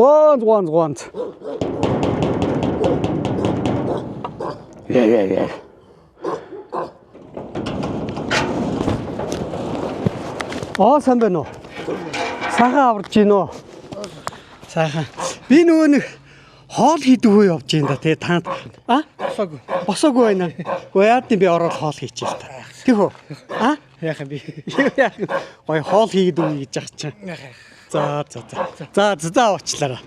Гонц. Яа. Сайн байна уу? Сайхан аварж гин үү? Сайхан. Би нөгөө нэг хоол хийдэг үе явж гин да тий танд. Босоогүй байна. Гоо яад би ороод хоол хийчихээ та. Тийх үү? Яахан би. Гой хоол хийдэг үе гэж ах чинь. За уучлаарай.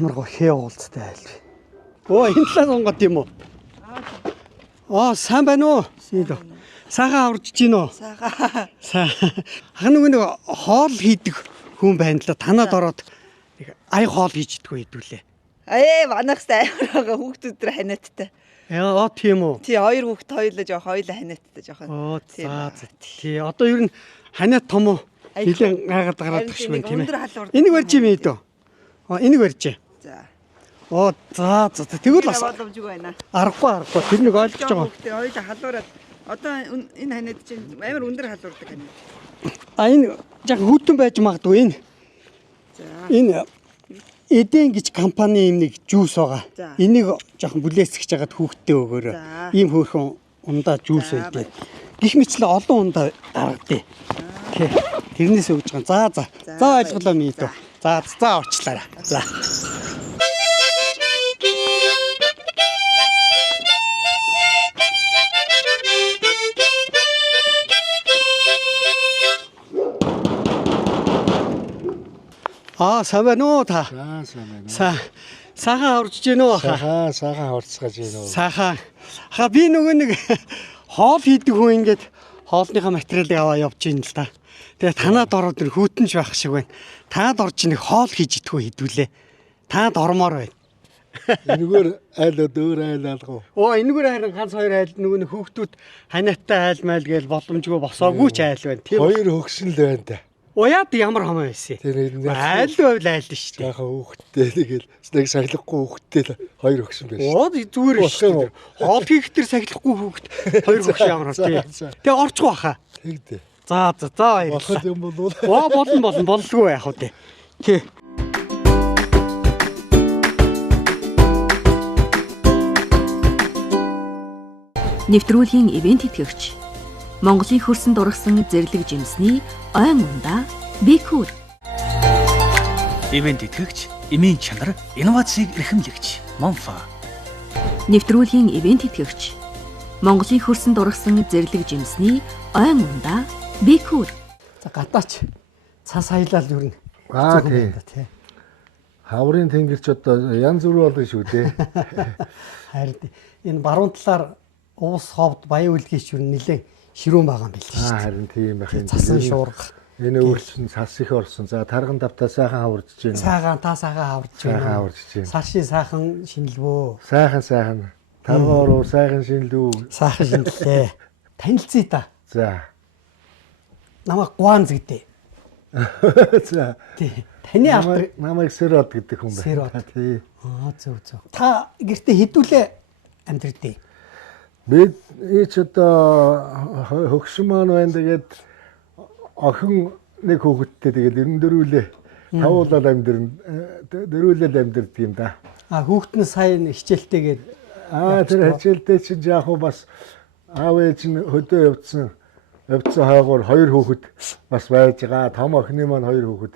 Ямар гоо хээ уулзтай айл. Энэ талаас онгод юм уу? Сайн байна уу? Сайхан аварж гин үү? Сайхан. Нөгөө нэг хоол хийдэг хүн байна л танаад ороод ай хоол хийж идэггүй хэдүүлээ. Манайх сайхан хүүхдүүд төр ханиадтай. Тийм үү? Тий, 2 хүүхд хоёулаа ханиадтай жоохон. Тий, одоо ер нь ханиад том уу? Нилээн гайгаад гараад тагш байна тийм ээ. Энийг барьж юм ээ дөө. Энийг барьж. За. Тэгвэл бас боломжгүй байна. Аргагүй. Тэр нэг ойлгож байгаа. Хүүхдээ хоёулаа халуураад одоо энэ ханиад чинь амар өндөр халуурдаг ханиад. Энэ яг хүүтэн байж магадгүй энэ. Энэ Эден гэж компани юм нэг жуус байгаа. Энийг жоохон бүлээсгэж хагаад хүүхдтэй өгөөрэй. Ийм хөөрхөн ундаа жуус өгдөө. Гэх мэтлээ олон ундаа гаргадээ. Тэрнээс өгж байгаа. За ойлголоо минь дөө. За орчлаарай. За. Сайн байна уу та? Сайхан аварж гин үү? Сайхан аварцгааж гин үү? Сайхан. Би нөгөө нэг хоол хийдэг хүн ингээд хоолныхаа материалыг аваа явж гин л да. Тэгээ танаад ороод тэр хүүтэнч байх шиг байна. Танаад орж нэг хоол хийж идэхгүй хэдүүлээ. Танаад ормоор байна. Энэгээр айлууд өөр айл алгав. Энэгээр харин ганц 2 айл нөгөө нэг хүүхдүүд ханиаттай айл майл гээл боломжгүй босоогүй ч айл байна. Тийм. 2 хөгшин л байна та. Яад ямар хамаа байсан. Айл байвал айл шүү дээ. Яхаа хүүхдтэй тэгэл нэг сахилахгүй хүүхдтэй 2 хөгшин байсан. Зүгээр шүү. Хоол хийхдээ сахилахгүй хүүхд 2 хөгшин ямар тий. Тэгээ орцгүй баха. Тэгдэ. За баярлалаа. Болох юм болов. Боллгүй яах вэ? Тий. Нэвтрүүлгийн ивент итгэгч Монголын хөрсөн дургасан зэрлэг жимсний ойн ундаа Бикүр. Ивент итгэгч, эмийн чанар, инновацийг эрхэмлэгч Монфа. Нэвтрүүлгийн ивент итгэгч Монголын хөрсөн дургасан зэрлэг жимсний ойн ундаа Бикүр. За гадаач цас хаялал юу нэ? Тийм. Хаврын тэнгэрч одоо янз бүр болно шүү дээ. Харин энэ баруун талаар уус ховд баян үлгийч юу нэлээ ширүүн байгаа юм билээ шүү дээ. Харин тийм байх юм. Цасан шуурга. Энэ өөрчлөн цас их орсон. За тарган давтаа сайхан хаварж байна. Сайхан хаварж байна. Сарши сайхан шинэлвөө. Сайхан. Таргоор сайхан шинэлвөө. Сайхан шинэллээ. Танилцъя та. За. Намайг Гуанз гэдэг. За. Тий. Таны авдаг намайг Сэрод гэдэг хүн байна. Тий. Зөв. Та гэртээ хэдүүлээ амьдрдээ? Бид ч одоо хөгшин маань байна. Тэгээд охин нэг хүүхэдтэй тэгээд 94-лээ тавуулаад дөрүүлээд амьдрдаг юм да. Хүүхэд нь сайн хичээлтэйгээд тэр хичээлтэй чинь яг бас аав ээж нь хөдөө явцсан хойгоор 2 хүүхэд бас байж байгаа. Том охины маань 2 хүүхэд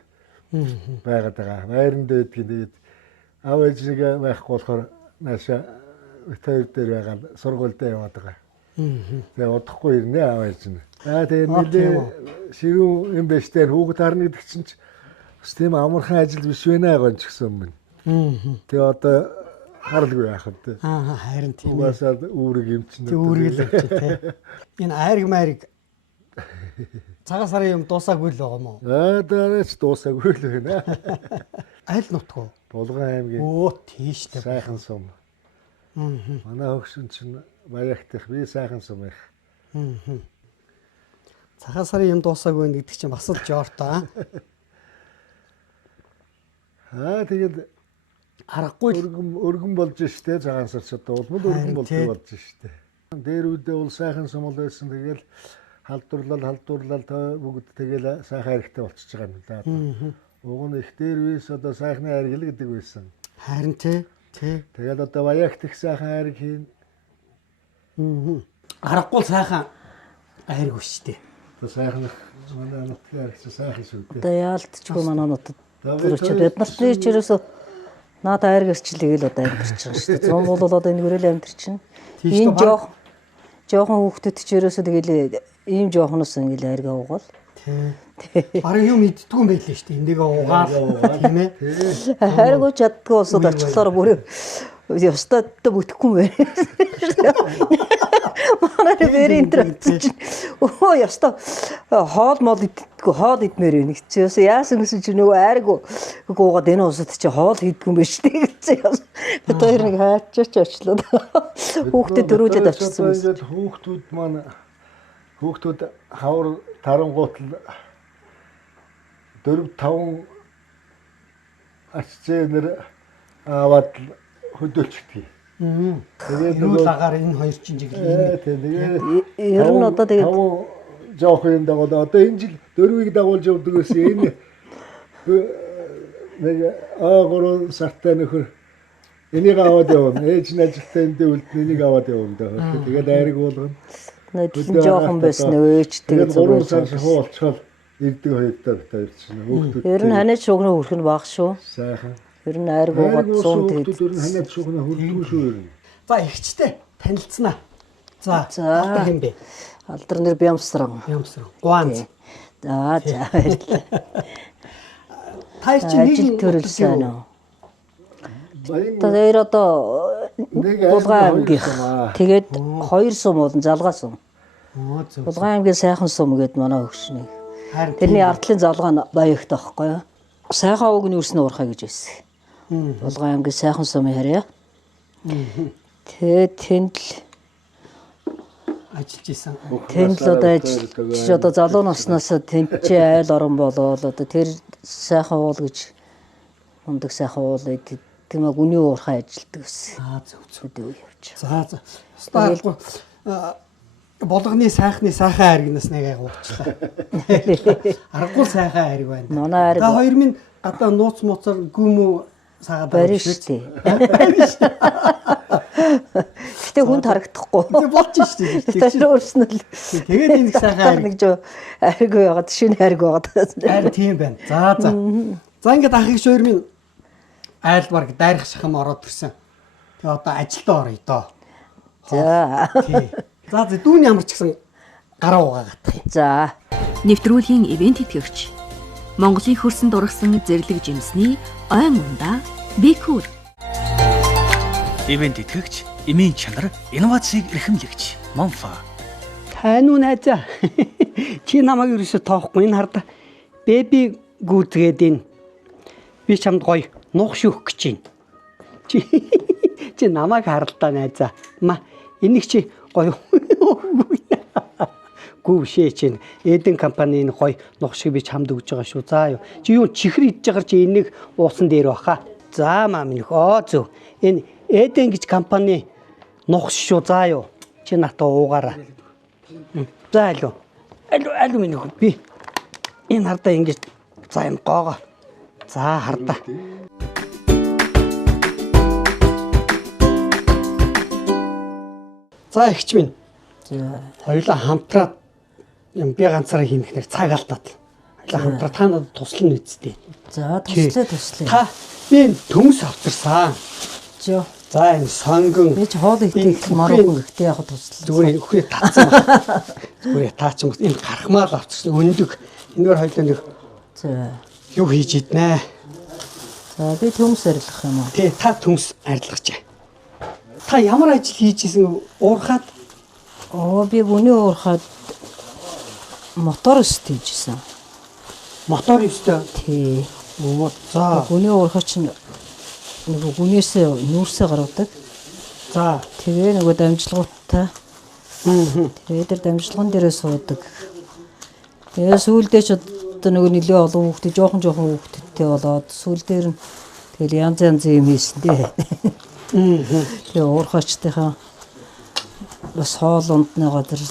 байгаад байгаа. Байранд байдгийн тэгээд аав ээж нэг байхгүй болохоор наашаа өтөр дээр байгаа сургуультай яваад байгаа. Тэгээ удахгүй ирнэ аав ээж нь. Тэгээд нэлээ ширүү юм биш дээр хүүхэд харна гэдэг чинь бас тийм амархан ажил биш байна гоо ч гэсэн юм. Тэгээ одоо харлгүй яах вэ? Харин тийм. Угаасаа үүрэг юм чинь. Үүрэг л авчих тий. Энэ айраг майраг цагаан сарын юм дуусаагүй л байгаа мó. Дээрээс дуусаагүй л байна. Аль нутг вэ? Булган аймгийн. Тийштэй. Сайхан сум. Манай хөгшин чинь маягтах би сайхан сум их. Цагаан сарын юм дуусаагүй гэдэг чинь бас л жоортоо. Тэгээд Аргагүй л өргөн болж штэ цагаан сар ч одоо улмал өргөн болдог болж штэ. Дээр үедээ бол сайхан сумал байсан. Тэгэл халдварлал бүгд тэгэл сайхан хайртай болчихж байгаа юм да. Уг нь их дээр үес одоо сайхны хайргал гэдэг байсан. харин тий. Тэгэл одоо баягт их сайхан хайрг хийн. Аргагүй сайхан айрг өштэй. Одоо сайхан манай нутгийн хайрч сайхан шүү дээ. Одоо яалтчгүй манай нутад төрөчөд бид нарт ч ерөөсө надад айрг ирчлэгийг л одоо амьдэрч байгаа шүү дээ. Зам бол одоо энэ гөрөл амьдэр чинь. Ийм жоохон хүүхдүүд ч ерөөсө тэгэл ийм жоохноос ингээл айрг уугаал. Тий. Бараг юм иддгүй юм байлээ шүү дээ. Эндээгээ угаал тийм ээ. Айрг ууж чаддгүй улсууд очихлоор бүр ёстой бүтэхгүй юм байна. Манай бэрийн төрч. Оо ёстой хоол мол иддэггүй хоол идмээр байна гэж. Яасан гэсэн чи нөгөө айрг уугаад энэ улсад чи хоол хийдгүй юм биш үү гэж. Бид хоёр нэг хайчаач очлоо. Хүүхдэд дөрүүлээд очсон юм. Ингээд хүүхдүүд хавар тарангуутал 4-5 ачцээр аваад хөдөөлчихдгийг. Тэгээд юу лагаар энэ хоёр чинь жиглээ. тэгээд Ер нь одоо тэгээд жоох юм дагуу одоо энэ жил дөрвийг дагуулж явдаг гэсэн энэ нэг агуу сартай нөхөр энийг аваад явна. Ээж нь ажилтаа эндээ үлдэн энийг аваад явна даа. Тэгээд айрг болгоно. Нэдлэн жоохон байсан өөч тэгээд 3 сар хуу болчихвол ирдэг хоёртаа битэрсэн. Хүүхдүүд. Ер нь ханаж шугнаа хүрэх нь баг шүү. Сайхан. Ер нь айрг уугаад 100 тэгээд. Хүүхдүүд ер нь ханаад шугнаа хүрдэггүй шүү ер нь. За ихчтэй танилцсанаа. За За. юм бэ. Алдар нэр Бямсран. Ямсран. Гуанз. За баярлалаа. Та чинь Ажил нэг төрөлсөн үү? Баян Тэгээд одоо нэг Булган аймгийнх. аймгийн Тэгээд 2 сум болон залгаа сум. Оо зөв. Булган аймгийн сайхан сум гэдэг манай хөгшнийг. Харин Тэрний ардлын залгаа нь баягт байхгүй юу? Сайхан уугны үрс нь уурхай гэж байсан. Булган аймгийн сайхан сумын харьяа. Тэгээд тэнд л ажиллаж исэн. тэнд л одоо ажиллаж одоо залуу наснаас тэмчээ айл орон болоод одоо тэр сайхан уул гэж мундаг сайхан уул гэдэг тийм аа гүний уурхай ажилтдаг байсан. Зөв. Өдөө явж. За. Стайл болгоны сайхны сайхан айргнаас нэг агуулчлаа. Аргагүй сайхан айрг байна. Манай айрг Та хоёр минь гадаа нууц муцар гүмүү сагаад барин штэ. Гэтэ хүнд харагдахгүй. Тэг болж штэ. Тэр өөрснөө л. Тэгээд энэ сайхан айрг. Нэг жоо айрг байгаад шинэ айрг байгаад. Харин тийм байна. За. За ингээд ахыг хоёр минь айл баг дайрах шахам ороод ирсэн. Тэгээ одоо ажилдаа орё доо. За. Тий. За дүүн ямар ч гэсэн гараа угаагаах юм. За. Нэвтрүүлгийн ивент итгэгч. Монголын хөрсөнд ургасан зэрлэг жимсний ойн ундаа Бикүр. Ивент итгэгч, эмийн чанар, инновацийг эрхэмлэгч Монфа. Тань уу найзаа. Чи намайг ерөөсө тоохгүй энэ хард беби гүдгээд энэ би чамд гоё нуух шүүх гэж байна. Чи намайг харалтаа найзаа. Энийг чи гоё гүвшээ чинь Эден компанийн гоё нуух шиг би чамд өгж байгаа шүү. За юу. Чи юу чихэр идж байгаа чи энийг уусан дээр баха. За маа минь зөв. Энэ Эден гэж компани нуух шүү. За юу. Чи натаа уугаараа. За алуу минь би энэ хардаа ингэж за энэ гоогоо. За хардаа. За ихч минь. Хоёулаа хамтраад юм би ганцаараа хийх нэр цаг алдаад. Хоёулаа хамтраа та надад туслана үсттэй. За туслая. Та би төмс авчирсан. Жоо. За энэ сонгон. Би ч хоол идэх маргуу гэхдээ яг туслаа. Зүгээр өхрөө таацсан байна. Зүгээр таач юм энэ гарахмаа л авчирсан. Өндөг. Энэгээр хоёулаа нэг За. юу хийж иднэ. За би төмс арилгах юм аа. Тэ та төмс арилгаж. Та ямар ажил хийжсэн уурхаад Би бүний уурхаад мотор өстөжсэн. мотор өстөө. Тий. За Бүний уурхаа чинь нэг гүнээсээ нүүрсээ гаргадаг. за Тэгээ нөгөө дамжлагуудтай. Тэгээд тэр дамжлагын дээрээ суудаг. Тэгээ сүүлдээ ч одоо нөгөө нэлээ олон хүүхдээ жоохон хүүхдтэй болоод сүүл дээр нь тэгэл янз юм хийсэн дээ. Тэгээ уурхачтайхаа бас хоол ундныгаа тэр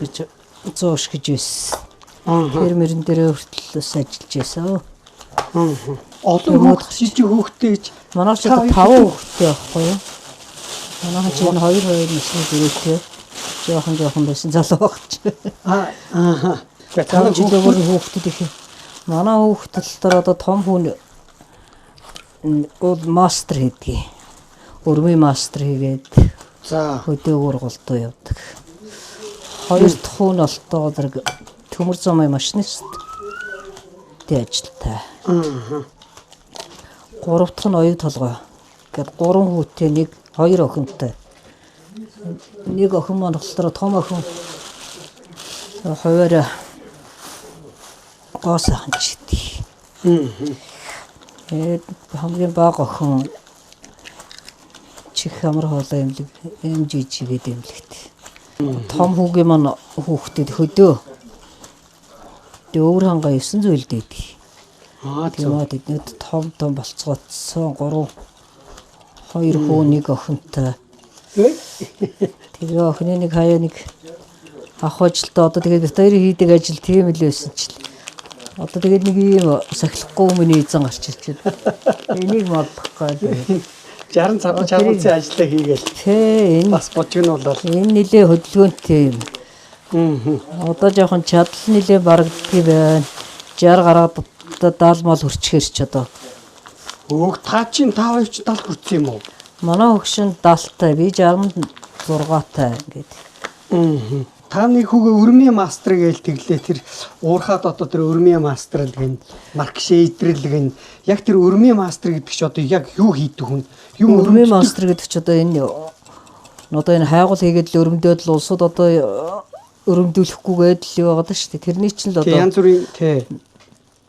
гэж 100 гэж байсан. Тэр мөрөн дээрээ хүртэл бас ажиллаж байсан. Одоо жижиг хүүхдээ гэж манай ч 5 хүүхдээ байхгүй юу? Манай ч 2 насны дөрөвтэй жоохон байсан залуу багч. Танаа жилөөр хүүхдэд их. Манай хүүхдэд л одоо том хүн мастер хийдэг. Өрмийн мастер хийгээд за хөдөөгөр голдуу явдаг. 2 дахь хүн олтоо зэрэг төмөр замын машинист тэ ажилтай. 3 дахь нь оюу толгой. Гэт 3 хүүтэй 2 охинтой. Нэг охин маань болохоор том охин хуваараа гоос ханчдаг. Хамгийн бага охин чих хамар хоолой эмжиж гээд эмлэгт. Том хүүгийн маань хүүхдэд хөдөө дөөр ханга 900 дээдэг. Тэгээд эднэд том болцгоцсон 2 хүү нэг охинтой. Тэгээ охины нэг хаяа нэг ах ажилтаа одоо тэгээд бид хоёрын хийдэг ажил тийм л байсан ч одоо тэгээд нэг юм сахилахгүй өмнө эзэн гарч ирчээд энийг модохгүй 60 цаг чармцын ажиллаа хийгээл. Тэ энэ Бас божиг нь бол энэ нилээ хөдөлгөөнтэй юм. Одоо жоохон чадал нилээ барагддаг байна. 60 гараад 70 мал хүрчихэр ч одоо. Өг та чинь 5 ч 70 хүрсэн юм уу? Манай хөгшин 70-тай, би 66-тай ингээд. Та нэг хүүгээ өрмийн мастер гээл тэглээ тэр уурхаад одоо тэр өрмийн мастер гэн маркшэ идрэл гэн яг тэр өрмийн мастер гэдэг чи одоо яг юу хийдэг хүн? Юм Өрмийн мастер гэдэг чи одоо энэ хайгуул хийгээд л өрөмдөөд л улсууд одоо өрөмдүүлэхгүйгээд л юу байгаа шүү дээ. Тэрний чинь л одоо янз бүрийн тий.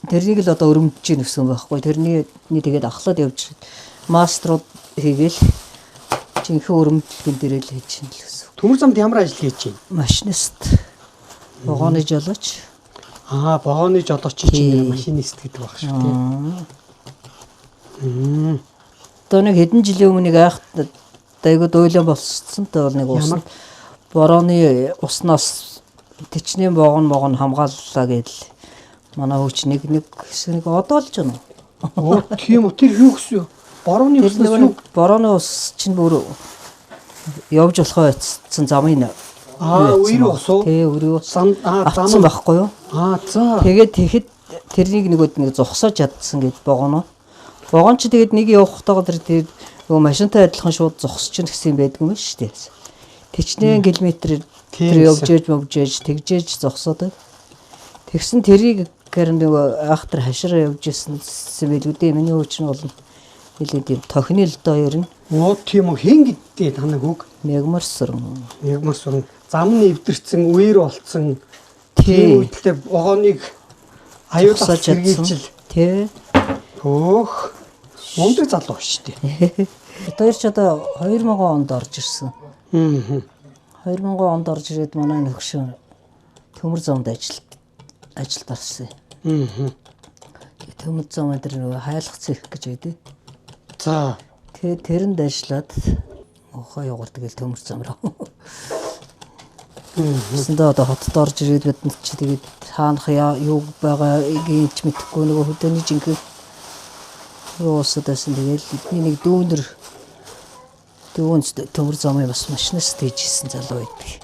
Тэрнийг л одоо өрөмдөж гин гэсэн байхгүй. Тэрний тэгээд ахлаад явж маструуд хийгээл жинхэнэ өрөмдлөгөн дээрээ л хийж чинь л гэсэн. Төмөр замд ямар ажил хийж байна? Машинист. Вагоны жолооч. Вагоны жолооч чинь машинист гэдэг баг шүү тий. Одоо нэг хэдэн жилийн өмнө айх айгуу дойлон болцсон тоо нэг усан борооны уснаас тэчнээ вагон хамгааллаа гэдэл манай хөөч нэг одоо л ч юм уу. Тийм үү тэр юу гэсэн юу? Борооны уснаас юу? Борооны ус чинь бүр явж болохоо яцсан замын үер ус уу? Тий үер ус зам авсан байхгүй юу? За. Тэгээд тэгэхэд тэрнийг нэг зогсоож ядсан гэд вагоноо. Вагон ч тэгээд нэг явахтайгаа тэр нөгөө машинтай адилхан шууд зогсож чинь гэсэн байдгүй юм шүү дээ. Тэчнээ километр тэр явж ээж тэгжээж зогсоод. Тэгсэн тэрийг гэр нөгөө ахтар хашираа явж исэн байлгүй дээ. Миний хөөч нь бол хэлээд юм тохины л доо ер нь. Тийм үү хэн гэдээ танаг үг? Мягмар сүрэн. Зам нь эвдэрсэн, үер болцсон. Тийм үедээ вагоныг аюулаас сэргийлжил. Тий. Хөөх. Мундаг залуу шүү дээ. Тэр ч одоо 2000 онд орж ирсэн. 2000 онд орж ирээд манай нөхшин төмөр замд ажилд орсон. Төмөр зам дээр нөгөө хайлах цех гэж байдаг. За. Тэгээд тэрэнд ажиллаад ухаа явуулдаг л төмөр зам руу. Тэсэндээ одоо хотод орж ирээд бид чи тэгээд хаанах юу байгаа гэж мэдэхгүй нөгөө хөдөөний жинхэнэ Роосдасан тэгэл бидний нэг дүүнэр төмөр замын бас машинист хийжсэн залуу байдаг.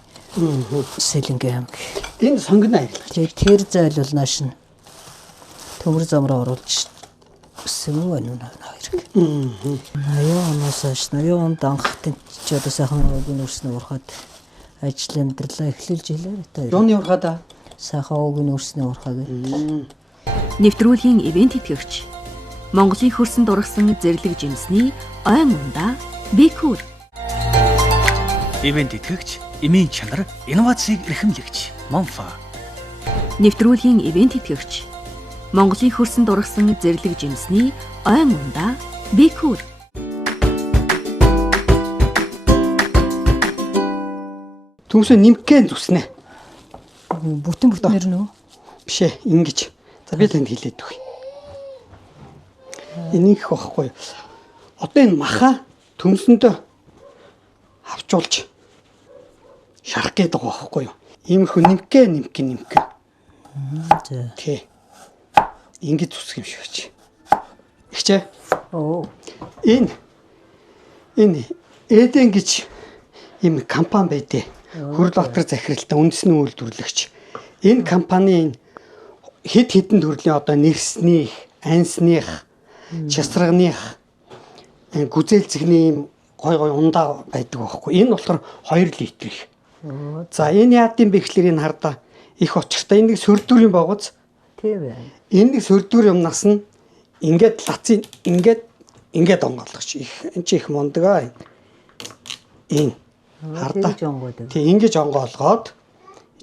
Сэлэнгэ аймаг. Энэ сонгоно арилгаж. Тэр зайлвал нааш нь төмөр зам руу оруулж өссөн үү нүүн хоёр. 80 оноос хойш 80 онд анхтын ч одоо сайхан уугийн өрснө урахад ажил амьдралаа эхлүүлж хэлээ. Юуны урахада сайхан уугийн өрснө урахаа гэдэг. Нэвтрүүлгийн ивент итгэгч Монголын хөрсөнд ургасан зэрлэг жимсний ойн ундаа Бикүр. Ивент итгэгч, эмийн чанар, инновацийг эрхэмлэгч Монфа. Нэвтрүүлгийн ивент итгэгч Монголын хөрсөнд ургасан зэрлэг жимсний ойн ундаа Бикүр. Түнсээ нимгэн зүснэ. Бүтэн нэр нөө. Бишээ ингэж За би танд хэлээд өгье. Энийг багхгүй. Одоо энэ маха төмсөндөө авчуулж шарах гээд байгаа байхгүй юу? Иймэрхүү нэмгэ. За. Тий. Ингэж үсэх юм шиг байж. Ихчээ. Оо. Энэ Эден гэж ийм компани байдээ. Хөрөл Батар захиралтай үндэсний үйлдвэрлэгч. Энэ компанийн хэд хэдэн төрлийн одоо нэрсних, ансных, часрагных гүзээлцэгний ийм гой ундаа байдаг байхгүй. Энэ болохоор 2 литр их. За энэ яад юм бэ гэхлээр энэ хардаа их очиртай. Энийг сөрдүүрийн боогоц. Тийм ээ. Энийг сөрдүүр юмнаас нь ингээд лацын ингээд онгоолгоч. Эн чи их мундаг. Энэ хардаа. Тий ингэж онгоолгоод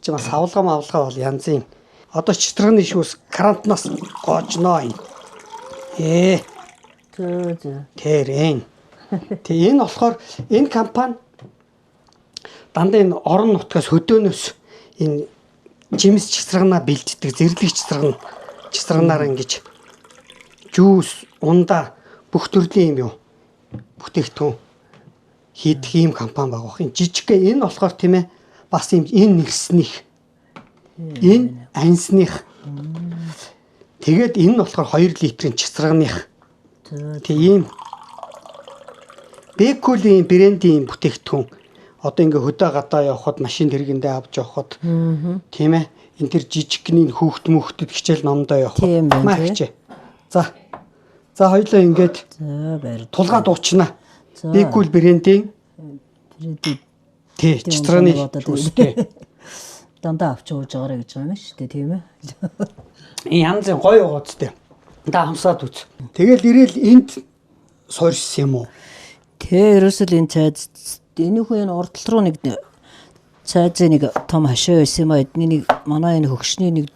чи бас авалгаа бол янзын одоо читрганы шүүс карантинаас гоожноо энэ. За. Тэр Тэг энэ болохоор энэ компани дандаа энэ орон нутгаас хөдөөнөөс энэ жимс чицрагнаа бэлддэг, зэрлэг чицрагнаар ингэж жүүс, ундаа бүх төрлийн юм юу бүтээгдэхүүн хийдэг ийм компани байгаа. Энэ жижигхэн энэ болохоор тийм ээ бас юм энэ нэрсних энэ ансных тэгээд энэ нь болохоор 2 литрийн чицрагных тийм Бекулийн брендийн бүтээгдэхүүн одоо ингээ хөдөө гадаа явхад машин тэргэндээ авч явхад тийм ээ энэ тэр жижигхэн хүүхдэд хичээл номдоо явхад маагч. За хоёлоо ингээд тулгаа дуучна. Бекул брендийн тий читраны үстэй дандаа авч ууж байгаарэ гэж байгаа юм шүү дээ тийм ээ. Янзын гоё угаацтай. Да хамсаад үз. Тэгэл ирээл энд суурьсан юм уу? Тэ ерөөсөл энэ цайз энэ хүн урдтал руу нэг цайзын нэг том хашаа байсан юм а эдний нэг манай энэ хөгшний нэг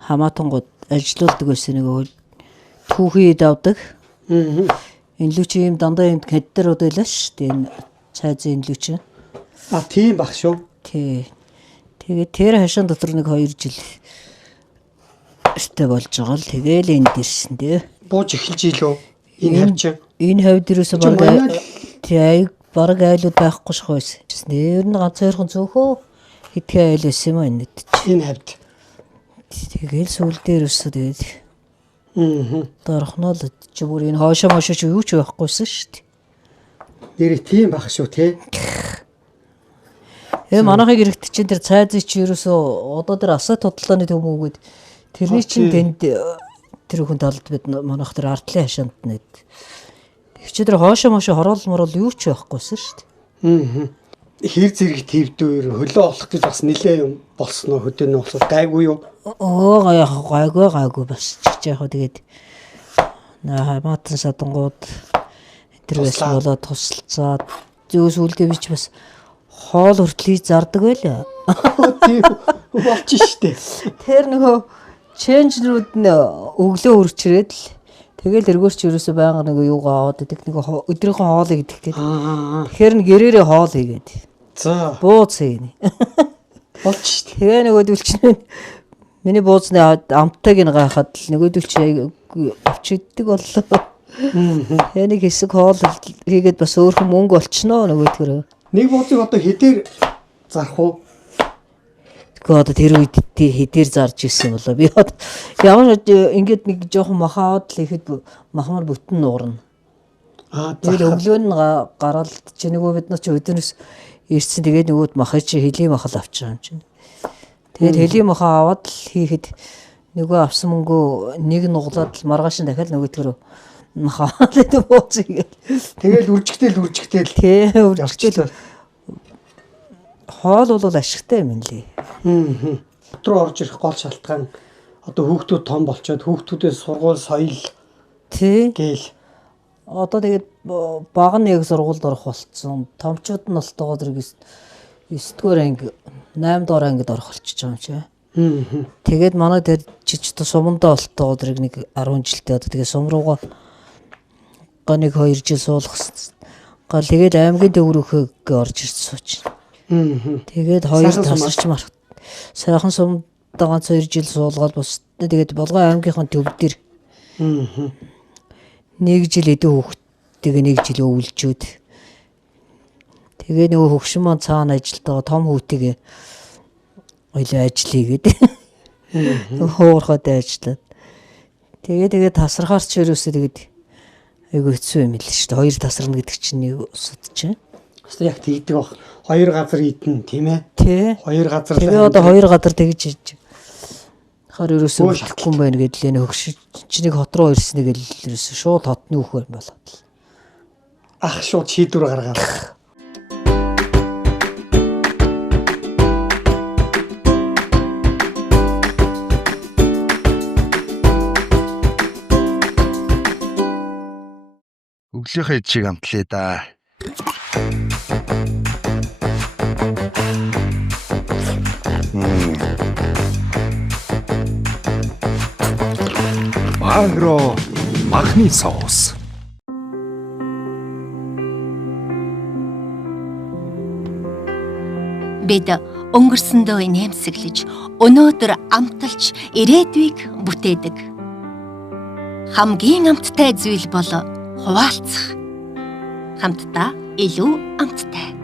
хамаатангууд ажилуулдаг байсан нэг түүхий давдаг. Энэ лүч юм дандаа юм хэд дээр удайлаа шүү дээ энэ цайзын лүч. А тийм баг шүү. Тий. Тэгээд тэр хашаан дотор нэг 2 жил өстэй болж байгаа л тэгээл энд ирсэн дээ. Бууж эхэлж ийлөө. Энэ хавч. Энэ хавьд юусе бараг айлууд байхгүй шхойс. Нэр нь ганц хоёрхан зөөхөө хитгэн айл байсан юм энэ. Энэ хавьд. Тэгээл сүүл дээр өсөө тэгээд. Дорхноо л чи бүр энэ хоошоо чи юу ч байхгүйсэн шүү дээ. Нэр тийм баг шүү те. Манайхыг ирэхт чинь тэр цайзыг чи ерөөсөө одоо тэр асаа тодлооны төмөөгөөд тэрний чинь тэнд тэр хүн талд бид манайх тэр артлын хашаанд нэт. Чи тэр хоошоо хороол морол юу ч байхгүйсэн шүү дээ. Хэр зэрэг твдүүр хөлөө олох гэж бас нилээ юм болсон уу хөдөөний болсон гайгүй юу? Гайгүй бас ч яг тэгээд хамаатан садангууд тэр байсан болоод тусалцаад зөөс үлдээ бич бас хоол хүртлийг зардаг байлаа. Тийм болчих штэ. Тэр нөгөө ченжрүүд нь өглөө үрчрээд л тэгэл эргөөч ерөөсөө байнга нэг юугаа аваад идэг нэг өдрийнхөө хоолыг идэх гээд. Тэгэхээр нэг гэрээрээ хоол хийгээд. За. Бууз хийнэ. Болчих штэ. Тэгээ нөгөөдөл чинь миний буузны амтайг нь гайхаад л нөгөөдөл чи авч иддэг боллоо. Энийг хэсэг хоол хийгээд бас өөрхөн мөнгө олчихноо нөгөөдгөрөө. Нэг буузыг одоо хэдээр зарах уу? Гэхдээ одоо тэр үед хэдээр зарж ирсэн болоо. Би ямар ингээд нэг жоохон махаад л ихэд махмар бүтэн нуурна. Тэгээд өглөө нь гараад чи нөгөө бид нар чи өдөрнөөс ирсэн тэгээд нөгөөд махыг чи хөлийн махал авчих юм чинь. Тэгээд хөлийн махаа аваад л хийхэд нөгөө авсан мөнгөө нэг нуглаад л маргааш нь дахиад нөгөөдгөрөө махаад л бууцгийг. Тэгэл үржигтэл. Тий, үржигтэл. Хоол бол ашигтай юм лээ. Дотроо орж ирэх гол шалтгаан одоо хүүхдүүд том болчоод хүүхдүүдээс сургууль соёл тий гээл. Одоо тэгээд баг нь яг сургуульд орох болцсон. Томчууд нь болтойгоо зэрэг 9-р анги 8-р ангид орох болчихж байгаа юм чи. Тэгээд манай дээр жижиг сумандаа болтойгоо зэрэг нэг 10 жилдээ одоо тэгээд сум руугаа нэг 2 жил суулгасан. Гал тэгээд аймгийн төврөхөг орж ирсэн сууч. Тэгээд хоёр тасарч марх. Сайхан сум ганц 2 жил суулгаад бас тэгээд Болгон аймгийнхын төв дээр 1 жил эдэн хүүхдтэйгээ 1 жил өвлжөөд тэгээ нөгөө хөгшин маань цаана ажилтгаа том хүүтэйгээ ойлоо ажиллая гэдэг. Хоорхоод ажиллаад. Тэгээ тасархаарч ерөөсөө тэгээд айгу хэцүү юм л шүү дээ. 2 тасарна гэдэг чинь нэг усад чинь. Хэвээ яг тийдэг баг. 2 газар идэн тийм ээ. Тий. 2 газар. Тэгээ одоо 2 газар тэгж хийж. Хар ерөөсөө болохгүй юм байна гэдэл энэ хөгшин чинийг хот руу ирсэн нэг л ерөөсөө шууд хотны үхэр болоод. Ах шууд шийдвэр гаргаад. Өглөөхөө чиг амтлаа да. Агро махны соус. Бид өнгөрсөндөө нэмсэглэж, өнөөдөр амталж ирээдүйг бүтээдэг. Хамгийн амттай зүйл бол хуваалцах. Хамтдаа илүү амттай.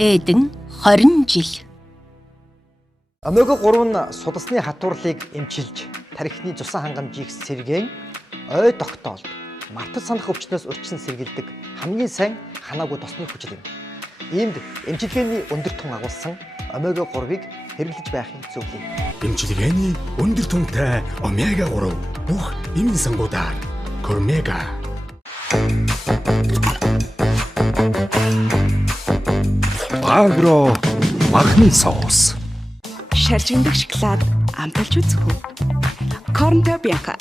Эдэн 20 жил. Омега 3 нь судасны хатуурлыг эмчилж, тархины цусан хангамжийг сэргээн, ой тогтоолд, мартаж санах өвчнөөс урьдчилан сэргийлдэг хамгийн сайн ханаагүй тосны хүчил юм. Иймд эмчилгээний өндөр тун агуулсан омега 3-ыг хэрэглэж байхын зөвлөе. Эмчилгээний өндөр түнтэй омега 3 бүх эмийн сангуудаар Кормега. Агро махны соус. Шаржигдах шоколад амталж үзэх үү? Корнто Бьянка.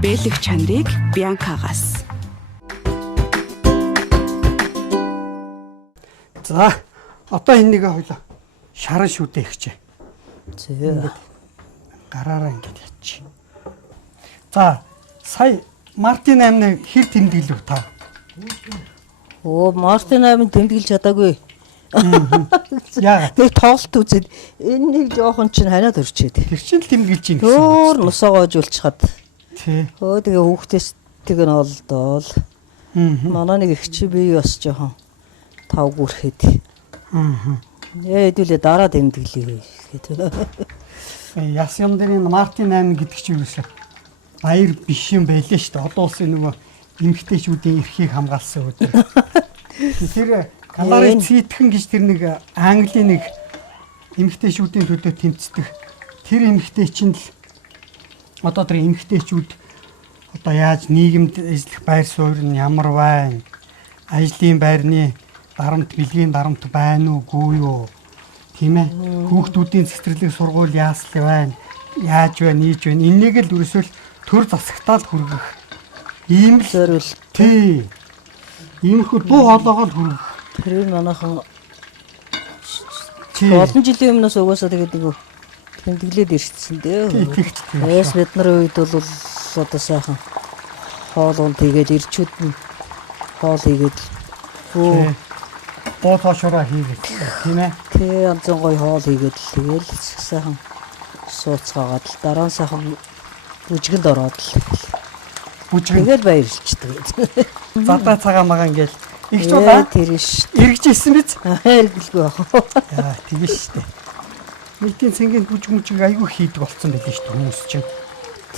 Бэлэг чанарыг Бьянкагаас. За одоо энэ нэгэ хойлоо шаран шүдэ ихчээ. Зөө. Гараараа ингэж ячи. За сая Мартин 8-ны хэр тэмдэглэв та? Оо Мартин 8 тэмдэглэж чадаагүй. Яагаад? Тэг тоглолт үзээд энэ нэг жоохон чинь ханаад өрчээд. Тэр чинь л тэмдэглэж юм гэсэн. Өөр нусаа гоожулчихад. Тий. Өө тэгээ хүүхдээс тэг нь олдоол. Манай нэг их чи бие бас жоохон тавгүрхэд. Хэдүүлээ дараа тэмдэглэе гэдэг. Яс юм дээр энэ Мартин 8 гэдэг чинь юу вэ? Баяр биш юм байлээ шүү дээ. Олон улсын нөгөө эмэгтэйчүүдийн эрхийг хамгаалсан өдөр. Тэр Галарыг цэтгэн гэж тэр нэг Английн нэг эмэгтэйчүүдийн төлөө тэмцдэг. Тэр эмэгтэй чинь л одоо тэр эмэгтэйчүүд одоо яаж нийгэмд ажиллах байр суурь нь ямар байна? Ажлын байрны дарамт, бэлгийн дарамт байна уугүй юу? Тийм ээ. Хүүхдүүдийн цэцэрлэг сургууль яаслах байна? Яаж байна, ийж байна? Энийг л ерөөсөө төр засагтаал хүргэх. Ийм л зориул. Тий. Иймэрхүү дуу хоолойгоо л хүргэх. Тэр манайхан олон жилийн өмнөөс угаасаа тэгээд нэг тэмдэглээд ирчихсэн дээ. Яс бид нарын үед бол одоо сайхан хоол унд хийгээд ирчүүд нь хоол хийгээд боо тоошороо хийгээд тийм ээ. Тий янз гоё хоол хийгээд л тэгэл сайхан сууцгаагаад л дараа нь сайхан бүжгэнд ороод л тэгэл баярлчихдээ. Задаа цагаан магаа ингээл ихч удаа тэр ш. эргэжсэн биз? Эргэлгүй байх. Яа тийм шүү дээ. Нийтийн цэнгийн бүжгүмжиг айгүй хийдэг болсон байлээ шүү дээ хүмүүс чинь.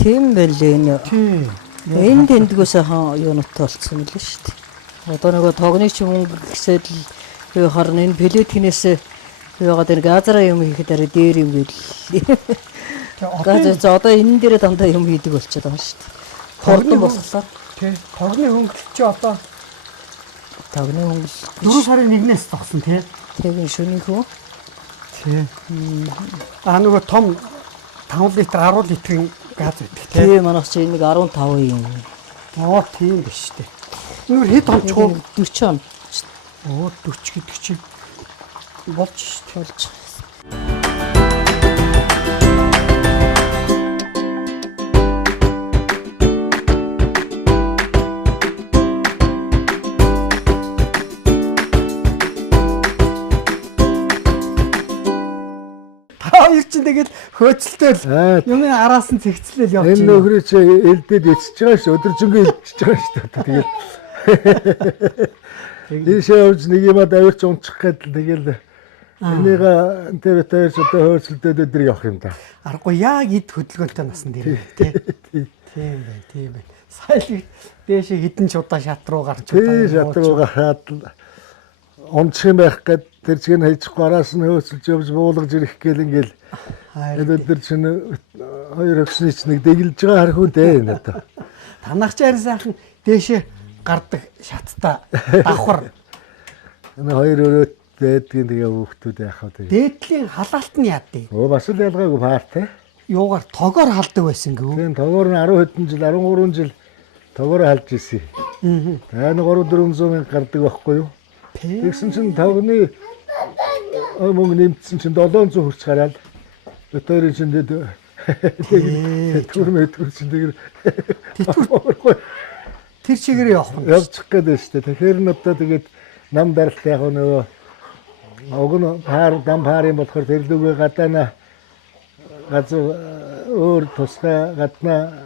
Тийм байлээ нэ. Тий. Энэ тэндгөө сайхан юуноттой болсон юм л шүү дээ. Одоо нөгөө тогны ч юм гэсэд л харна энэ плетинээс яагаад энэ газараа юм хийхэд арай дээр юм гээл. За одоо энэ дээрээ дандаа юм хийдэг болчиход байгаа шүү дээ. Хурдан болохоор тий. Тогны хөнгөлт чи одоо тогны хөнгөл 4 сарын 1-ээс зогсон тий. Тэгээ шөнийхөө. Тий. Нөгөө том 5 литр 10 литрийн газ байдаг тий. Тий манайх чи нэг 15 юм. Оо тийм биш тий. Нүр хэд онцгоо 40 он. Оо 40 гэдэг чинь болж болж. чинь тэгэл хөөцөлтөөл юм араас нь цэгцлэл явж энэ нөхрөө чи элдэд эцэж байгаа ш өдөржингөө элдэж байгаа ш тэгэл ийшээ явж нэг юм давирч унчих гэдэл тэгэл энийг энэ битээс одоо хөөцөлтөд өдөр явах юм да. Аргагүй яг эд хөдөлгөөнтэй насан дээр тийм байна. Сая дээшээ хідэн ч удаа шат руу гарч удаа шат руу гараад онцх юм байх гэд тэр чинь хайчихгүй араас нь хөөцөлж явж буулгаж ирэх гээл ингээл өдөр чинь хоёр өгсний чинь нэг дэглэж байгаа харах үнтэй надад. Танах ч харин сайхан дээшээ гардаг шаттай давхар. Энэ хоёр өрөөт дээдгийн тэгээ хүүхдүүд яхаа тэгээ. Дээдлийн халаалт нь яадыг. Бас л ялгаагүй партай. Юугаар тогоор халдаг байсан гэв. Тийм тогоор нь 10 хэдэн жил 13 жил тогоор халж ирсэн. Аа. 300-400 мянга гардаг байхгүй юу? Тэгсэн чинь тогны мөнгө нэмсэн чинь 700 хүрч гараад өтөрийн чинь түрмэтгүр чинь тэр чигээр явах юм. Явчих гэдэг шүү дээ. Тэгэхээр нь одоо тэгээд нам даралт яг нөгөө уг нь дам парын болохоор тэр лүгээ гадаана газар өөр тусгай гадна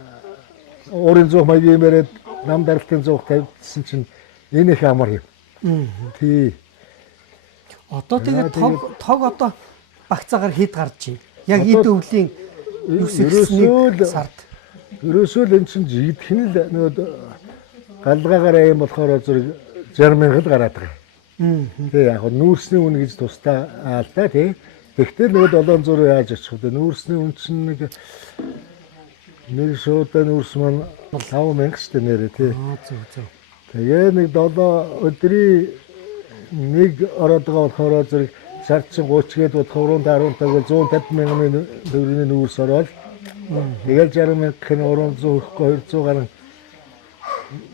өөрийн зүүх маягийн мөрөд нам даралтын зүүх тавьдсан чинь энэ их амар юм. Тий. Одоо тэгээд тог одоо багцаагаар хэд гарч байна? Яг эд өвлийн 9 сард. Ерөөсөө энэ чинь жигдхэн л нөгөө галгаагаараа юм болохоор зэрэг 60 мянга л гараад байгаа. Тий яг нүүрсний үн гэж тусдаа аал та тий. Тэгтээ нөгөө 700 яаж очих вэ? Нүүрсний үн чинь нэг шуудан нүүрс маань 5000 шүү дээ нэрээ тий. Зөв. Тэгээ нэг 7 өдрийн нэг ороод байгаа болохоор зэрэг сард чинь 30 гээд бодох 310 таг 150 мянган төгрөгийн нүүрс ороод тэгэл 60 мянга хэн 300 хүрэхгүй 200 гаруй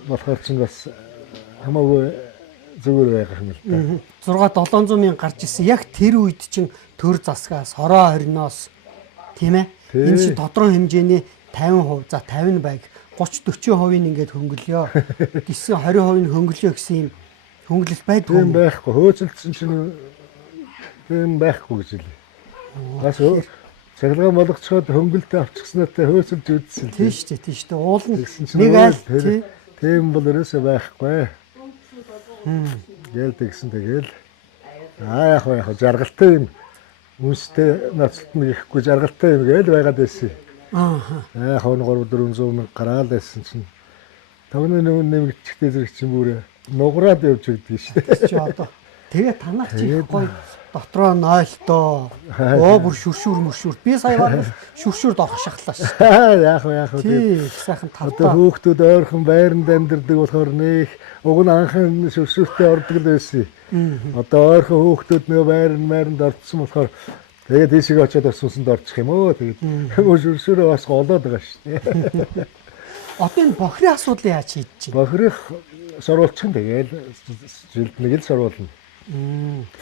болохоор чинь бас хамаагүй зүгээр байх юм л да. 6-700 мянга гарч ирсэн. Яг тэр үед чинь төр засгаас, хороо хорноос тийм ээ. Энэ чинь тодорхой хэмжээний 50% за 50 байг 30-40% ингээд хөнгөлөө. Гэсэн 20% хөнгөлөө гэсэн юм хөнгөлөлт байдгүй юм байхгүй. Хөөцөлдсөн чинь тийм байхгүй гэж хэлээ. Бас цахилгаан болгочоод хөнгөлтөө авчихснаатай хөөцөлж үзсэн. Тийм шүү дээ. Уул нь нэг айл тийм бол ерөөсөө байхгүй. Гээл тэгсэн тэгэл яг жаргалтай юм үнстэй нацалт нэг ихгүй жаргалтай юм гээл байгаад байсан. Яг 300-400 мянга гараал байсан чинь тавны нэмэгдэхтэй зэрэг чинь бүр нугараад явж өгдөг шүү дээ. Чи одоо тэгээ танах чи гоё дотроо нойлтоо бүр шүршүр би сая баг шүршүрд орох шахлаа шүү. Яг тий сайхан тавтаа. Одоо хүүхдүүд ойрхон байранд амьдардаг болохоор нэг уг нь анхан шүршүртэй ордог л байсан. Одоо ойрхон хүүхдүүд нөө байранд орцсон болохоор тэгээд тийшээ очиод бас сүнсэнд орчих юм өө тэгээд шүршүрээ бас голоод байгаа шүү. Одоо энэ бохрын асуудлыг яаж хийж чинь? Бохрыг сорвуулчих нь тэгээд жилд нэг л сорвуулна.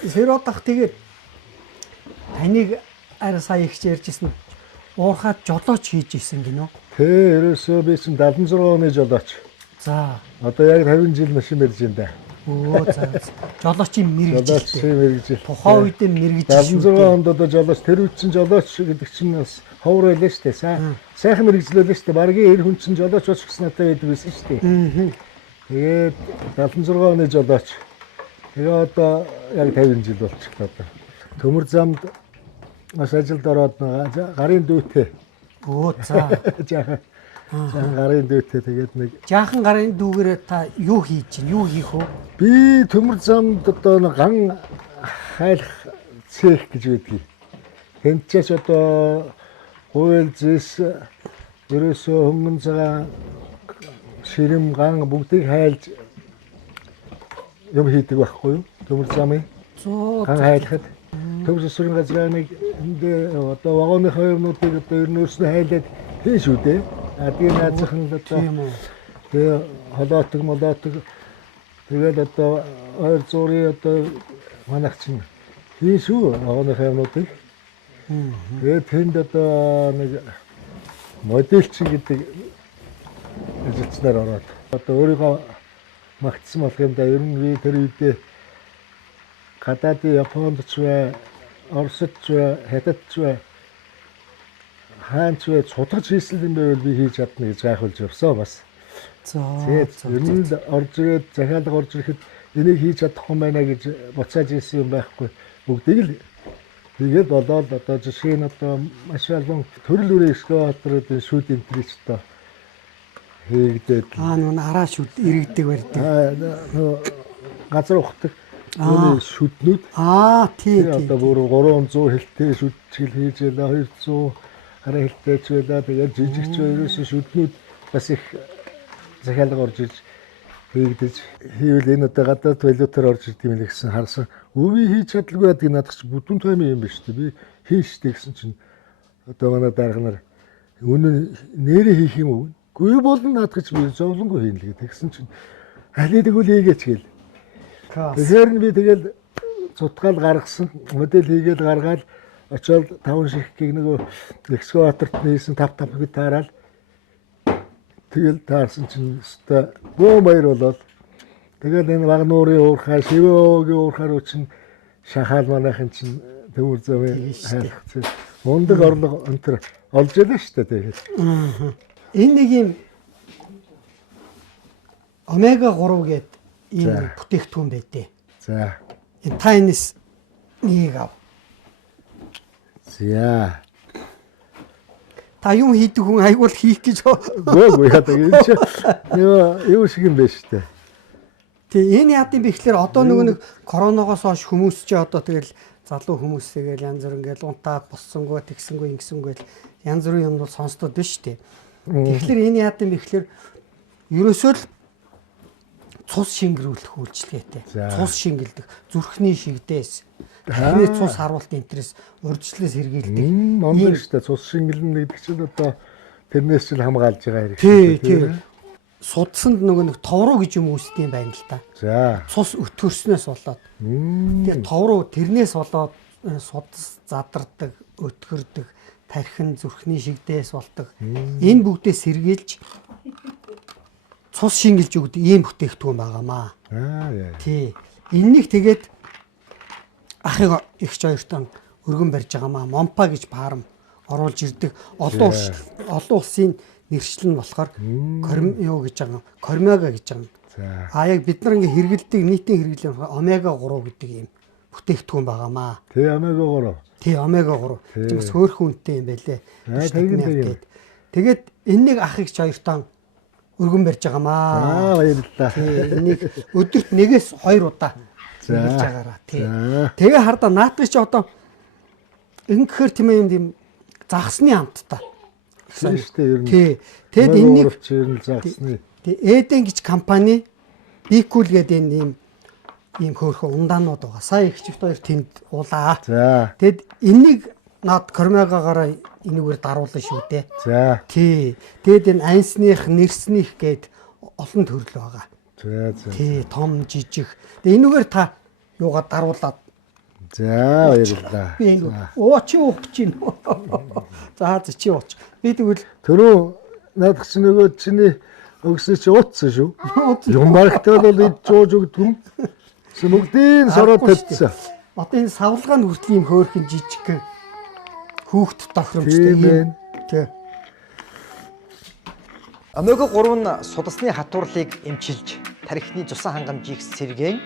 Сэродах тэгээд таныг арай сая ихч ярьжсэн уурхаад жолооч хийж исэн гинөө. Тэ ерөөсөө би чинь 76 оны жолооч. За. Одоо яг 50 жил машин барьж байна да. Жолоочийн мэрэгжил. Тухайн үед мэрэгжил. 76 онд одоо жолооч тэр үед чинь жолооч гэдэг чинь бас ховор байлаа шүү дээ. Сайхан мэрэгжлүүлээ шүү дээ. Баргийн 90 хүн чинь жолооч болох гэснээр байдаг байсан шүү дээ. Тэгээд 76 оны жолооч. Тэгээ одоо яг 50 жил болчихлоо одоо. Төмөр замд маш ажилд ороод гарын дүүтэй. Жаахан гарын дүүтэй тэгээд нэг жаахан гарын дүүгээрээ та юу хийж чинь? Юу хийх вэ? Би төмөр замд одоо ган хайлах цех гэж байдгийг. Тэнцээс одоо хуйл зэс ерөөсөө хөнгөн цагаан ширэм ган бүгдийг хайлж юм хийдэг байхгүй юу? Төмөр замын ган хайлахад төв засварын газрын энэ одоо вагоны хоёрнуудыг одоо ернөөснөө хайлаад хийн шүү дээ. Тэгээ наацхан л одоо тэгээ холоотог тэгээд одоо ойр зургийн одоо манайх чинь хийн шүү вагоны хоёрнуудыг. Тэгээд тэнд одоо нэг модельчин гэдэг ажилтнаар ороод одоо өөрийгөө магтсан болох юм да. Ер нь би тэр үедээ гадаадын Японд ч бай, Оросд ч бай, Хятад ч бай хаанч вэ судалж хийсэн юм байвал би хийж чадна гэж гайхуулж явсан бас. За. Тэгээд ер нь орж ирээд захиалга орж ирэхэд энийг хийж чадахгүй байна гэж буцааж ирсэн юм байхгүй. Бүгдийг л тэгээд болоод одоо жишээ нь одоо маш олон төрөл бүрийн экскаваторуудын шүүд энтрич одоо хийгдээд Нүүн араа шүд иргэдэг барьдаг. газар ухдаг шүднүүд. Тийм. Одоо бүр 300 хэлтэй шүдчил хийж байлаа 200 хараа хэлтэйч байлаа. Тэгээд жижигч ерөөсөө шүднүүд бас их захиалга орж ирж хийгдэж хийвэл энэ одоо гадаад валютаар орж ирд юм л гэсэн харсан. Өвөө хийж чадлагүй байдаг надад ч бүдүүн таймын юм биш үү? Би хийжтэй гэсэн чинь одоо манай дарга нар үнэн нэрээ хийх юм уу? Гүй болно надад ч би зовлонгүй хийн л гэдэг. Тэгсэн чинь алийг тэгвэл хийгээч гээл. Тэгэхээр би тэгэл цутгаал гаргасан модель хийгээл гаргаад очоод 5 шигхийг нөгөө экскаваторт нээсэн 5 хэд таарал тэгэл таарсан чинь өстой бөө баяр болоод тэгэл энэ баг нуурын уурхай шивөөгийн уурхаар чинь шахаал манайхын чинь төмөр зөмөө хайрцээ мундаг орлого өнтер олж ялаа штэ тэгээд Энэ нэг юм омега 3 гэдэг ийм бүтээгдэхүүн байдэ. За. Энэ тайнис нэг ав. За. Та юм хийдэг хүн айгуул хийх гэж Гөө яадаг юм чи. Юу шиг юм бэ штэ. Тэгээ энэ яад юм бэ гэхээр одоо нөгөө нэг коронавигоос хойш хүмүүс чи одоо тэгэл залуу хүмүүс тэгэл янз бүр ингээл унтаа боссонгүй тэгсэнгүй ингэсэнгүй янз бүрийн юм бол сонсдод байна штэ. Тэгэхээр энэ яад юм бэ гэхээр ерөөсөө л цус шингэрүүлэх үйлчлэгээтэй. Цус шингэлдэг, зүрхний шигдээс, эхний цус харуулт энтрээс урьдчилээс сэргийлдэг. Мондөг шүү дээ. Цус шингэлнэ гэдэг чинь одоо тэрнээс ч хамгаалж байгаа хэрэг. Тий. Судсанд нөгөө нэг товруу гэж юм үүсдэг юм байна л та. За. Цус өтгөрснөөс болоод. Тэгээ товруу тэрнээс болоод судас задардаг, өтгөрдөг, тархин зүрхний шигдээс болдог. Энэ бүгдээ сэргийлж цус шингэлж өгдөг ийм бүтээгдэхүүн байгаамаа. Тий. Энэнийг тэгээд ахыг ихч хоёртон өргөн барьж байгаамаа. Момпа гэж фарм оруулж ирдэг. Олон улсын нэршил нь болохоор юу гэж байгаа кормега гэж байгаа. Яг бид нар ингээ хэрэгэлдэг нийтийн хэрэглэн омега 3 гэдэг ийм бүтээгдэхүүн байгаамаа. Тий омега 3. Тий омега 3. Тийм бас хөөрхөн үнэтэй юм байлээ. Тэгээд энэнийг ахыг хоёртон өргөн барьж байгаамаа. Баярлалаа. Энийг өдөрт 1-2 удаа хийж байгаараа. Тэгээ хардаа наадмын чи одоо ингэхээр тийм юм загсны хамттай. Шүү дээ ер нь. Тэгэд энэнийг загсны. Эден гэж компани Бикул гэдэг ийм хөөрхөн ундаанууд байгаа. Сая ихчт хоёр тэнд уулаа. Тэгэд энийг над кормегаагаараа энэгээр даруулна шүү дээ. За. Тий. Тэгэд энэ айнсных, нэрсних гээд олон төрөл байгаа. За. Тий, том, жижиг. Тэгээ энэгээр та юугаа даруулаад. За, баярлалаа. Би чи ууч чинь. За, чи ууч. Би тэгвэл түрүү надад ч нөгөө чиний өгсөн чи уутсан шүү. Юм барахтай бол ид жууж өгдөг. Сүмгдийн сороод тавьчихсан. Одоо энэ савлгааны хүртэл юм хөөрхөн жижиг хүүхд тохиромжтой юм. Тий. Омега 3 нь судасны хатуурлыг эмчилж, тархины цусан хангамжийг сэргээн,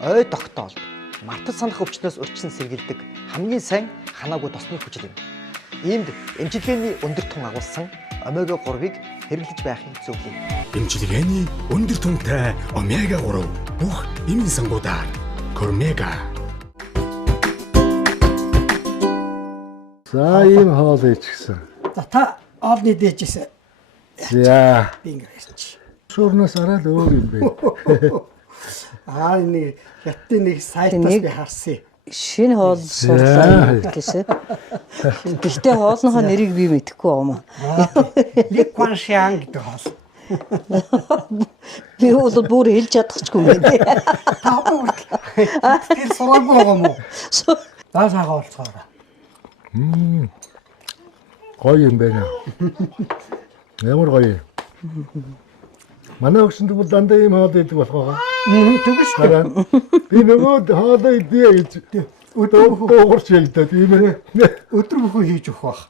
ой тогтоолд, мартаж санах өвчнөөс урьдчилан сэргийлдэг хамгийн сайн ханаагүй тосны хүчил юм. Иймд эмчилгээний өндөр тун агуулсан омега 3-ыг хэрэглэж байхын зөвлөе. Эмчилгээний өндөр тунтай омега 3 бүх эмийн сангуудаар Кормега. За ийм хоол хийчихсэн. За та оолны дээжсэн. За. Би ингэж. Шуурнаас арай л өөр юм бэ. Нэг хятад нэг сайтаас би харсан. Шинэ хоол сурлаа гэсэн. Гэхдээ хоолныхоо нэрийг би мэдэхгүй юм. Лекваншан гэдэг хоол. Би бол бүр хэлж чадахгүй юм байна. Та тэр сураагүй байгаа юм уу? Даасаага болцоороо. Гоё юм байна. Ямар гоё. Манай өгсөнд бол дандаа ийм хоол идэг болох байгаа. Тэгэж шүү. Би нөгөө хоолоо идээ гэж өдөр уурч ялдаа тийм ээ. Өдөр бүхэн хийж өгөх байх.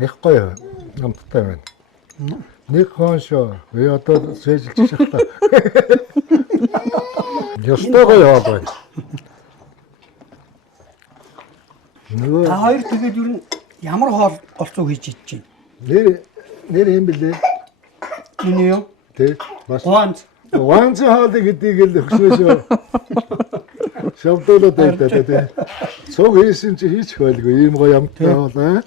Их гоё амттай байна. Нэг хоншоо би одоо сэжилж шахтаа. Ёстой гоё хоол байна. Нөгөө Та хоёр тэгээд юу н ямар хоол олцоо хийж идэж нэр юм блэ? байна? Энэ юу? Тэ бас Гуанз. Гуанз хоол гэдгийг л өгснөөсөө. Шавдуулаад байдаг тэ. Цог хийсэн чи хийч байлгүй ийм гоё амттай хоол аа.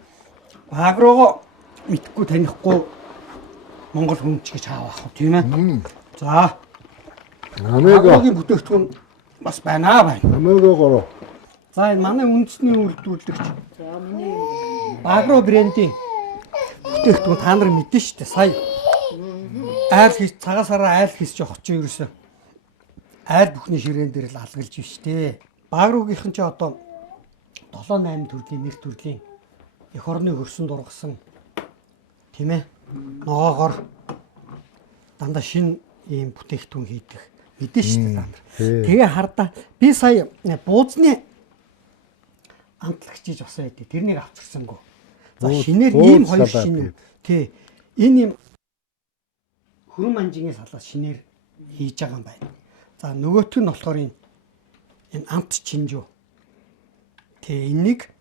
Баг руу мэдхгүй танихгүй Монгол хүн ч гэж хаавах тийм ээ. За. Намайг Багийн бүтээгдэхүүн бас байна. намайг гороо. За энэ манай үндэсний үйлдвэрлэгч. За миний Багруу брендийн бүтээгдэхүүн та нар мэдэн шүү дээ. Сая айл хийж цагаасаараа айл хийж явах чинь ерөөсөө айл бүхний ширээн дээр л алгалж биш дээ. Багруугийнхан ч одоо 7-8 төрлийн нэр төрлийн эх орны хөрсөн дургасан тийм ээ. Ноогоор дандаа шин ийм бүтээгдэхүүн хийдэг. Мэдэн шүү дээ та нар. Тэгээ хардаа би сая буузны амтлагчиж басан байдیں۔ Тэрнийг авчирсангүй. За шинээр ийм хоёр шин. Тий. Энэ юм хөрөн манжингийн салаас шинээр хийж байгаа юм байна. За нөгөөт нь болохоор энэ амт чинжүү. Тий энийг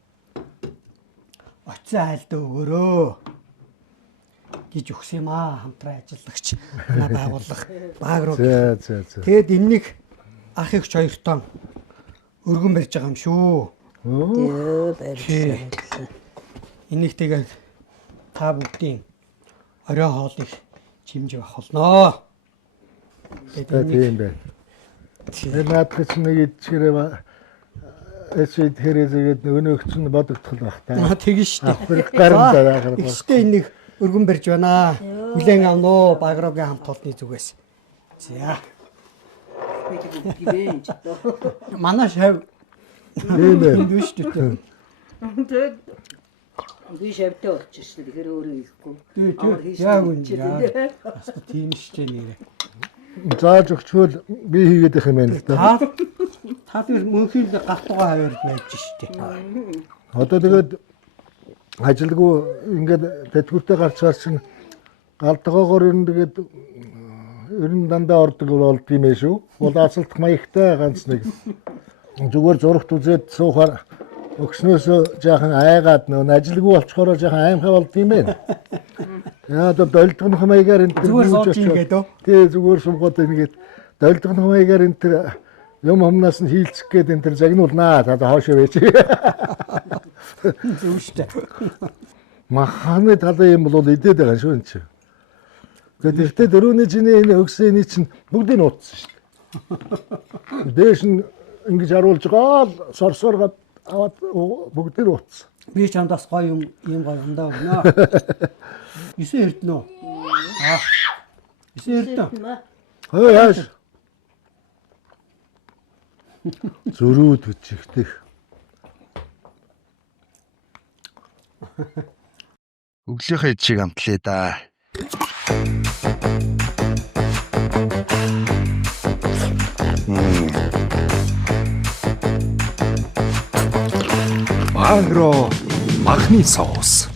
оцсон айлдаа өгөөрөө гэж өгсөн юм аа хамтран ажиллагч манай байгууллага Багруу. За. Тэгэд энэнийг ах эгч хоёртоо өргөн барьж байгаа юм шүү. Дээ баярлалаа. Энийг тэгээд та бүгдийн орой хоолыг чимж авах болноо. Тийм байна. Тэр наадах чинь нэг идчихэрээ эсэд хэрэглээд нөгөө өгч нь бодогдох байх та. Тэгэн штэ. Африк гарын дараа гарах. Ихтэй энийг өргөн барьж байна. Хүлээн авноо Багруугийн хамт олонны зүгээс. За. Манай шав Тийм байна. юу штэ. Би шавтай болчихсон. Тэгэхээр өөрөө ихгүй. Яг үнэ. Тийм штэ нэрэ. Зааж өгчвөл би хийгээд их юм байна л да. Та тэр мөнхийн галтугаа хавьяар байж штэ. Одоо тэгээд ажилгүй ингээд тэтгэвртэй гарч гарсан галтгоогоор ер нь тэгээд ер нь дандаа ордог болд юм ээ шүү. Улаацалт маягтай ганц нэг зүгээр зурагт үзээд суухаар өгснөөсөө жаахан айгаад нөө ажилгүй болчхороо жаахан аймхаа болд юм байна. Яа одоо долдгонх маягаар энэ Зүгээр сууж ингээд өө. тий зүгээр суугаад ингээд долдгонх маягаар энэ тэр юм хомнаас нь хийлцэх гээд энэ тэр загнуулнаа та хоошоо байж. Зүг штэ. Маханы талын юм бол идээд байгаа шүү энэ чинь. Тэгэхдээ дөрөвний жиний энэ өгсөний чинь бүгдийг нь утсан шүү дээ. Дээш нь ингэж харуулж байгаа сорсоргаад аваад бүгдийг нь утсан. Би чамдаас гоё юм ийм гоё ундаа өгнө. 9 эрдэнэ үү? 9 эрдэнэ. Хөө яаш. Зөрүүд үчихдэх. Өглөөхөө чиг амтлаа да. Багруу махны соус.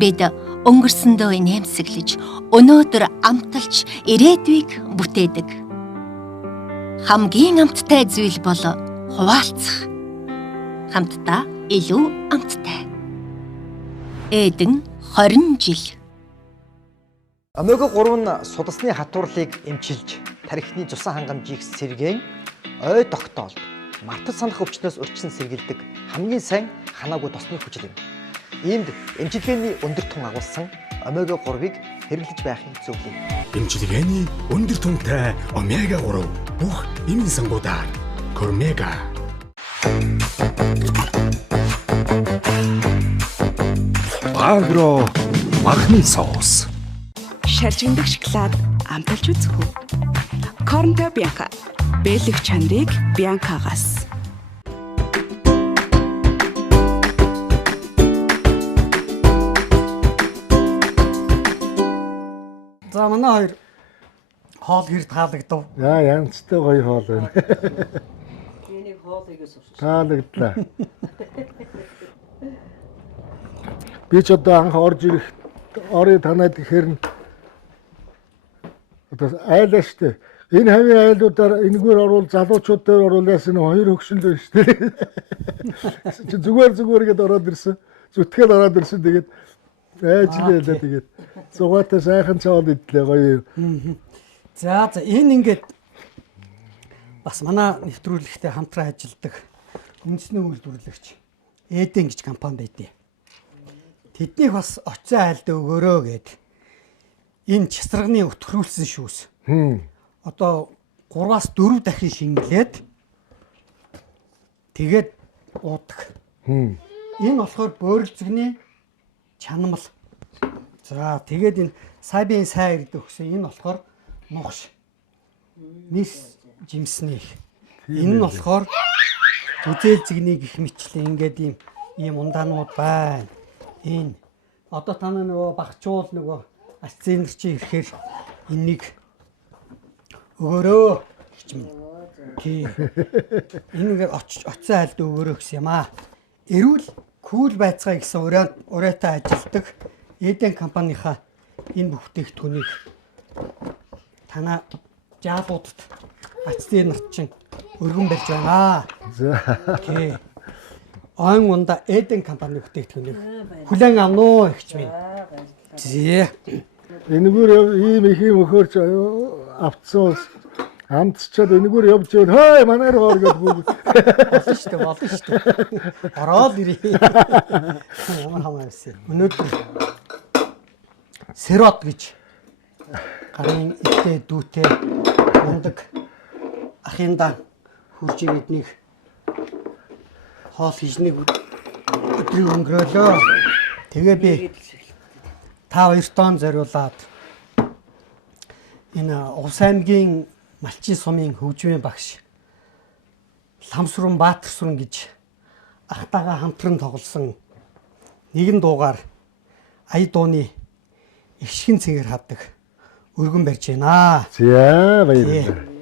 Бид өнгөрсөндөө нэмсэглэж, өнөөдөр амталж ирээдүйг бүтээдэг. Хамгийн амттай зүйл бол хуваалцах. Хамтдаа илүү амттай. Эдэн 20 жил. Омега 3 нь судасны хатуурлыг эмчилж, тархины цусан хангамжийг сэргээн, ой тогтоолд, мартаж санах өвчнөөс урьдчилан сэргийлдэг хамгийн сайн ханаагүй тосны хүчил юм. Иймд эмчилгээний өндөр тун агуулсан омега 3-ыг хэрэглэж байхыг зөвлөе. Эмчилгээний өндөр түнтэй омега 3 бүх эмийн сангуудаар Кормега. Багруу махны соус. Шаржигдах шоколад амталж үзэх үү? Корнто Бянка. Бэлэг чанарыг Бянкагаас. За манай хоёр хоол хэр таалагдав? Яа янзтай гоё хоол байна. Таалагдлаа. Би ч одоо анх орж ирэх орой танаад гэхээр одоо айлаа штэ. Энэ хавийн айлуудаар энэгээр орвол залуучууд дээр орвол яасан хоёр хөгшил байна штэ. Чи зүгээр гээд ороод ирсэн. Зүтгэл ороод ирсэн тэгээд айжлаа тэгээд зугаатай сайхан цаавал идлээ гоё. За энэ ингээд бас манай нэвтрүүлэгтэй хамтран ажилладаг үндэсний үйлдвэрлэгч Эден гэж компани байдیں۔ Тэднийг бас оцсон айлд өгөөрөө гэд энэ часрагны өтгөрүүлсэн шүүс. Одоо 3-аас 4 дахин шингэлээд тэгээд уудаг. Энэ болохоор бөөрөлцөгний чанамал. За тэгээд энэ сабийн сайн ирдэг өгсөн энэ болохоор нугш. Мис жимсний. Энэ нь болохоор үзэл зэгний гих мэтлээ ингээд ийм ундаанууд байна. Энэ одоо та нөгөө багчуул нөгөө ацинер чи ирэхээр энийг өгөөрөө гэж минь. Тийм. Энэ ингээд оцсон айлд өгөөрөө гэсэн юм аа. Эрүүл кул байцгаа гэсэн ураатай ажилладаг Эден компанийхаа энэ бүтээгдэхүүнийг танаа жаалуудад ацны нарт чинь өргөн барьж байна. За. Окей. Айн унда Эден компани бүтээгдэхүүнийг хүлээн авна уу гэж минь. Зээ. Энэгээр ийм их юм өхөрч авцсан амтчаад энэгээр явж өөр хөөе манайр хоор гэдэг. Болно шүү дээ. Ороод ирээ. Ямар хамаарсан. Өнөөдөр Сэрот гэж гарын ихтэй дүүтэй мундаг ахинда хурж ирээднийг хоол хийж нэг өдрийг өнгөрөөлөө. Тэгээ би 5-2 тонн зориулаад энэ Увс аймгийн Малчин сумын хөгжмийн багш Ламсрун Баатарсүрэн гэж ахтайгаа хамтран тоглосон нэгэн дуугаар ая дууны ихшгэн цэнгэр хаддаг өргөн барьж байна. За баярлалаа.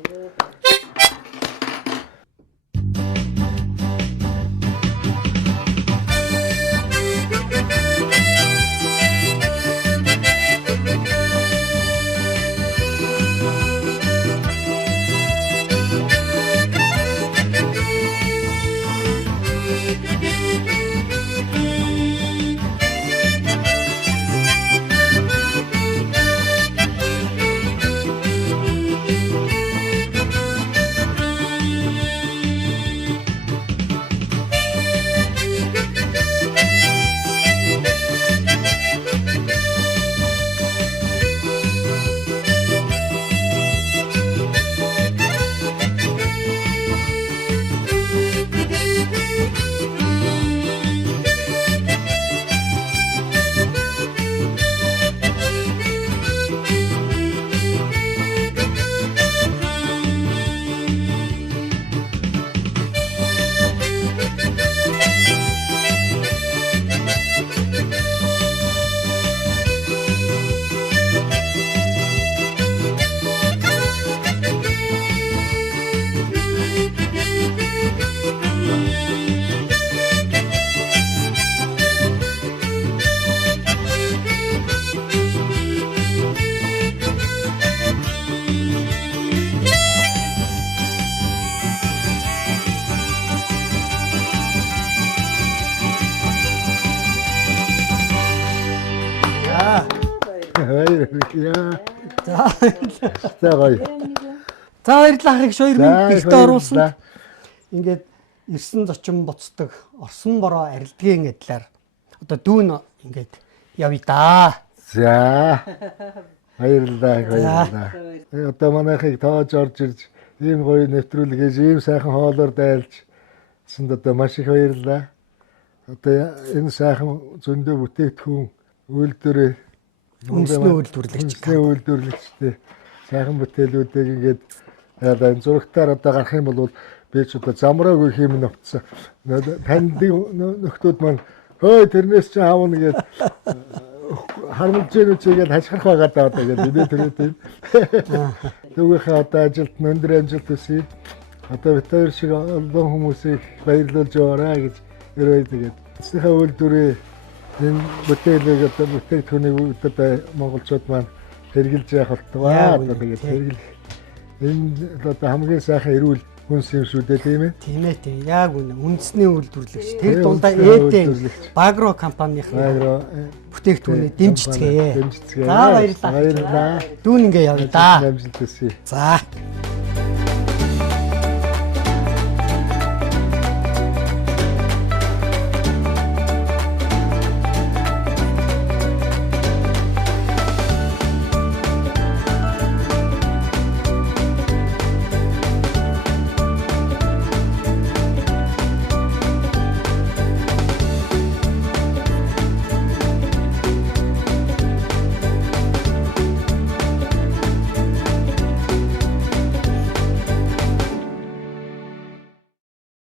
За гоё. За баярлалаа их 2 минут ихтэй оруулсан. Ингээд ирсэн зочин буцдаг орсон бороо арилдгийн гэдлэр одоо дүүн ингээд явъя да. За. Баярлалаа. Одоо манайхыг тоож орж ирж ийм гоё нэвтрүүлгээс ийм сайхан хоолоор дайлж санд одоо маш их баярлалаа. Одоо энэ сайхан зөндөө бүтээгдэхүүн үйлдвэрээ үндэсний үйлдвэрлэгчтэй сайхан бүтээлүүдийг ингээд энэ зурагтаар одоо гарах юм бол би ч одоо замраагүй хийм навцсан. Танд нөхдүүд маань хөөе тэрнээс чи аавна гээд харамж гэнүүчгээд хашгирах байгаа даа одоо гээд би тэр тийм. Түүгийнхээ одоо ажилд өндөр амжилт хүсье. Одоо битээр шиг олон хүмүүсийг баярлуулж яваарай гэж өрөө тэгээд эцнийхээ үйлдвэрээ энэ бүтээлийг одоо бүтээгдэхүүнийг одоо монголчууд маань хэрэгжилж явах болтугай. Одоо тэгээд хэрэглэх энэ одоо хамгийн сайхан эрүүл хүнс юм шүү дээ тийм ээ. Тийм ээ тийм. Яг үнэ. Үндэсний үйлдвэрлэгч. Тэр дундаа Эден Багро компанийн бүтээгдэхүүнээ дэмжицгээе. За баярлалаа. Дүүн ингээ явъя да. За.